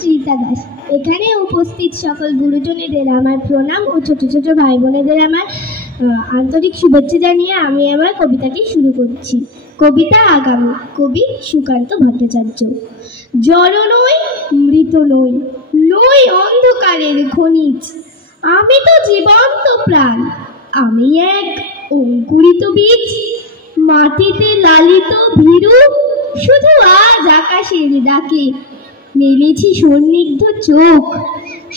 শ্রীতা দাস। এখানে উপস্থিত সকল গুরুজনেদের আমার প্রণাম ও ছোট ছোট ভাই বোনেদের আমার আন্তরিক শুভেচ্ছা জানিয়ে আমি আমার কবিতাটি শুরু করছি। কবিতা আগামী, কবি সুকান্ত ভট্টাচার্য। জড় নই, মৃত নই, নই অন্ধকারের খনিজ, আমি তো জীবন্ত প্রাণ, আমি এক অঙ্কুরিত বীজ, মাটিতে লালিত ভীরু, শুধু আজ আকাশের ডাকে মেলেছি সন্নিগ্ধ চোখ,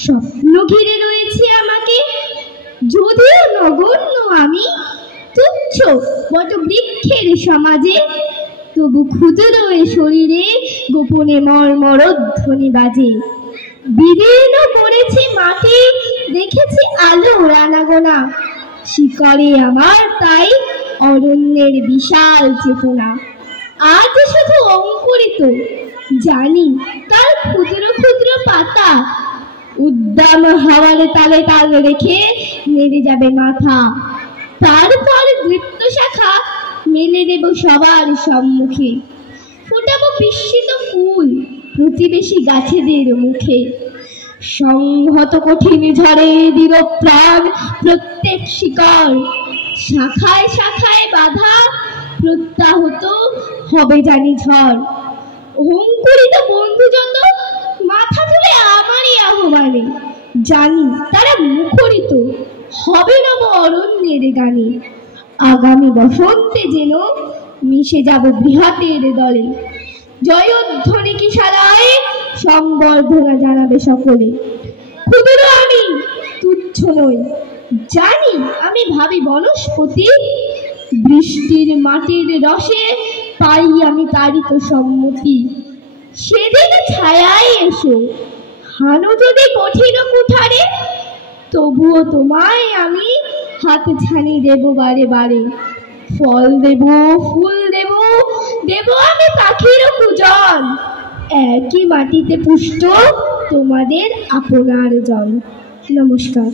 স্বপ্ন ঘিরে রয়েছে আমাকে, যদিও নগণ্য আমি, তুচ্ছ বট বৃক্ষের সমাজে, তবু ক্ষুদ্র এ শরীরে গোপনে মর্মরধ্বনি বাজে। বিদীর্ণ পড়েছে মাটি, দেখেছি আলো আনাগোনা, শিকড়ে আমার তাই অরণ্যের বিশাল চেতনা। আজ শুধু অঙ্কুরিত, জানি তার ক্ষুদ্র ক্ষুদ্র পাতা, উদ্দাম হাওয়ার তালে তাল রেখে নেড়ে যাবে মাথা, তারপর দৃপ্ত শাখা মেলে দেব সবার সম্মুখে, ফোটাবো বিস্মিত ফুল প্রতিবেশী গাছেদের মুখে। সংহত কঠিন ঝড়ে দিল প্রাণ প্রত্যেক শিকড়, শাখায় শাখায় বাধা প্রত্যাহত হবে জানি ঝড়। অঙ্কুরিত বন্ধু যত মাথা তুলে আমারই আহ্বানে, জানি তারা মুখরিত হবে নব অরণ্যের গানে। আগামী বসন্তে যেন মিশে যাব বৃহতের দলে, জয়ধ্বনি কি শালায় সংবর্ধনা জানাবে সকলে। ক্ষুদ্র আমি, তুচ্ছ নই, জানি আমি ভাবি বনস্পতি, বৃষ্টির মাটির রসে পাই আমি তারিত সম্মতি। সেদিন ছায়ায় এসো, হানো যদি কঠিন কুঠারে, তবুও তোমায় আমি হাতে ছানি দেব বারে বারে। ফল দেব, ফুল দেব, দেব আমি পাখির পূজন, একই মাটিতে পুষ্ট তোমাদের আপনার জন। নমস্কার।